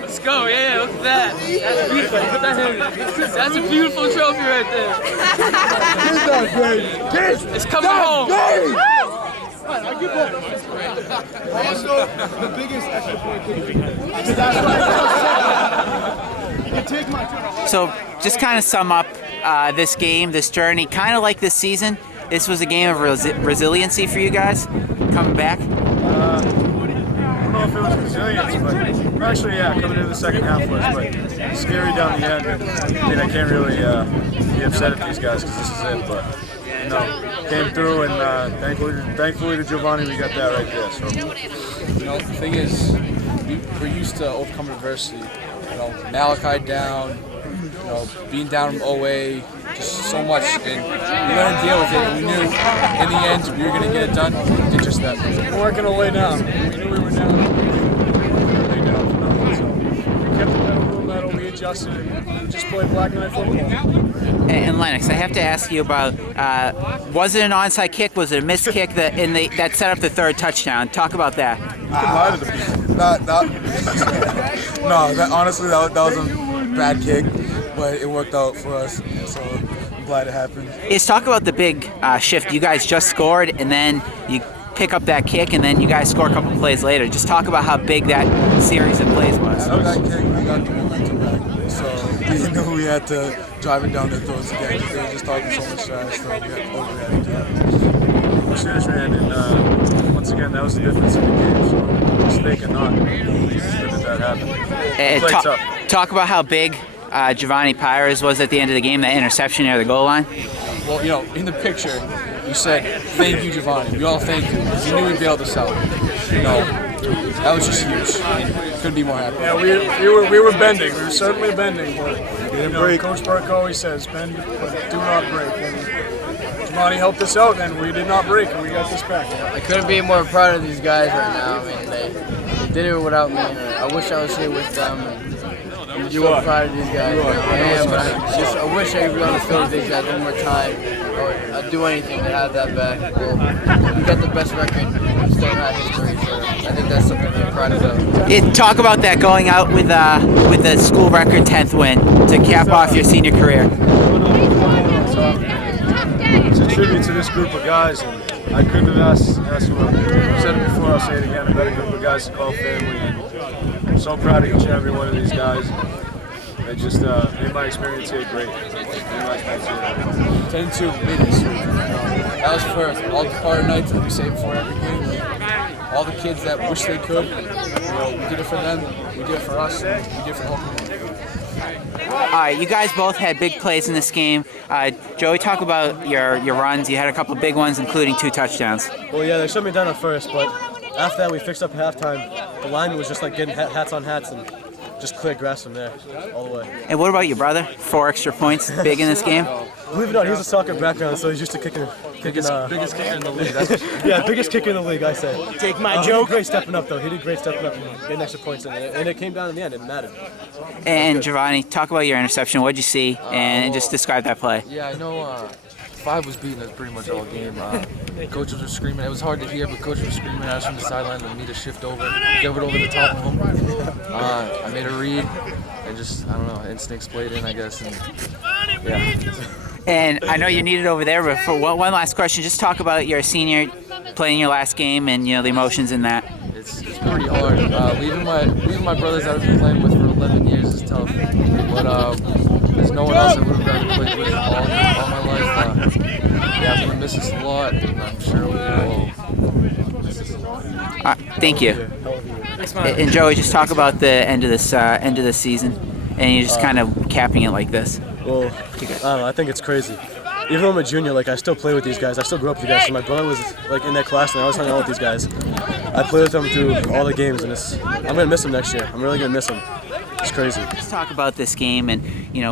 Let's go, yeah, look at that. That's beautiful. Put that in. That's a beautiful trophy right there. It's coming home. The biggest extra point. So just kind of sum up this game, this journey, kind of like this season. This was a game of resiliency for you guys, coming back. I don't know if it was resilience, but actually, yeah, coming into the second half was, but scary down the end. I mean, I can't really be upset at these guys because this is it, but you know, came through and thankfully to Jovani, we got that right there. So, you know, the thing is, we're used to overcoming adversity. You know, Malachi down, you know, being down from OA, just so much, and we learned to deal with it. And we knew in the end we were going to get it done. We did just that. We weren't going to lay down. We knew we were down. We weren't lay down for nothing. So we kept the pedal to the metal. We adjusted and we just played Black Knight football. And Lennox, I have to ask you about, was it an onside kick? Was it a missed kick that set up the third touchdown? Talk about that. Honestly, that was a bad kick, but it worked out for us, so I'm glad it happened. Talk about the big shift. You guys just scored, and then you pick up that kick, and then you guys score a couple plays later. Just talk about how big that series of plays was. After that kick, we got the momentum back, so we knew we had to drive it down their throats again. They were just talking so much trash, so we had to do that. We finished, man, and once again, that was the difference in the game. So mistake or not, it's good that happened. Talk about how big Jovani Pires was at the end of the game, that interception near the goal line. Well, you know, in the picture, you said, "Thank you, Jovani." We all thank you because you knew we'd bail this out. You know, that was just huge. Couldn't be more happy. Yeah, we were bending. We were certainly bending, but you know, Coach Burke always says, "Bend, but do not break." And Jovani helped us out, and we did not break, and we got this back. I couldn't be more proud of these guys right now. I mean, they did it without me. And I wish I was here with them. I'm so proud of these guys. I am, but I wish I could be on the field with these guys one more time. I'd do anything to have that back. Well, we got the best record in Stoughton High history, so I think that's something to be proud of. Talk about that, going out with the school record 10th win to cap off your senior career. It's a tribute to this group of guys, and I couldn't have asked for, I've said it before, I'll say it again, a better group of guys to call family. And I'm so proud of each and every one of these guys. They just made my experience here great. 10-2 made it sweet. That was for all the Porter nights that we saved for every game. All the kids that wish they could. You know, we did it for them, we did it for us, and we did it for the whole community. All right, you guys both had big plays in this game. Joey, talk about your runs. You had a couple big ones, including 2 touchdowns. Well, yeah, they shut me down at first, but after that we fixed up at halftime. The line was just like getting hats on hats and just clear grass from there all the way. And what about your brother? 4 extra points, big in this game? Believe it or not, he has a soccer background, so he's used to kicking biggest kicker in the league. Yeah, biggest kicker in the league, I say. Take my He joke. did great stepping up, though. He did great stepping up and getting extra points in it. And it came down in the end. It mattered. And Jovani, talk about your interception. What'd you see? And just describe that play. Yeah, I know 5 was beating us pretty much all game. Coaches were screaming. It was hard to hear, but coaches were screaming at us from the sideline for me to shift over, give it over the top of them. I made a read, and just, I don't know, instincts played in, I guess. And yeah. And I know you need it over there, but for one last question, just talk about your senior playing your last game and the emotions in that. It's pretty hard. Leaving my brothers that I've been playing with for 11 years is tough. But there's no one else I would have rather played with all my life. Yeah, I'm gonna miss this a lot, and I'm sure we will miss this a lot. Thank you. And Joey, just talk about the end of this season, and you're just kind of capping it like this. Well, I don't know. I think it's crazy. Even though I'm a junior, like I still play with these guys. I still grew up with these guys. So my brother was like in that class, and I was hanging out with these guys. I played with them through all the games, and I'm gonna miss them next year. I'm really gonna miss them. It's crazy. Let's talk about this game and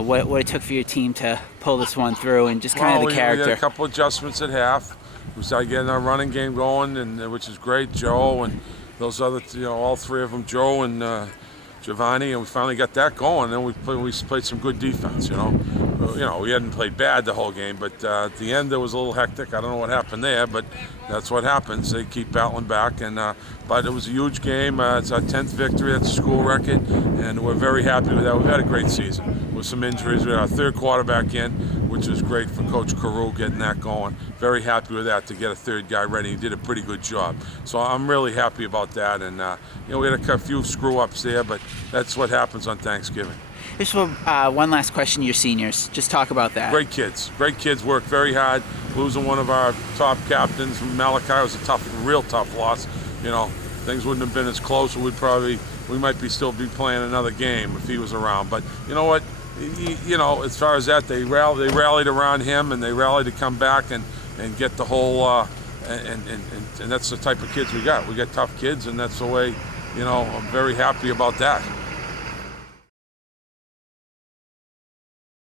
what it took for your team to pull this one through, and just kind of the character. We had a couple adjustments at half. we started getting our running game going, and which is great. Joe and those other, all three of them, Joe and Jovani, and we finally got that going. And then we played some good defense. We hadn't played bad the whole game, but at the end it was a little hectic. I don't know what happened there, but that's what happens. They keep battling back, but it was a huge game. It's our 10th victory. That's a school record, and we're very happy with that. We've had a great season with some injuries. We had our third quarterback in, which was great for Coach Carew getting that going. Very happy with that to get a third guy ready. He did a pretty good job. So I'm really happy about that. And we had a few screw-ups there, but that's what happens on Thanksgiving. Just one last question to your seniors. Just talk about that. Great kids. Great kids, worked very hard. Losing one of our top captains, Malachi, was a real tough loss. Things wouldn't have been as close. We might still be playing another game if he was around. But you know what? As far as that, they rallied around him, and they rallied to come back and get the whole and that's the type of kids we got. We got tough kids, and that's the way. I'm very happy about that.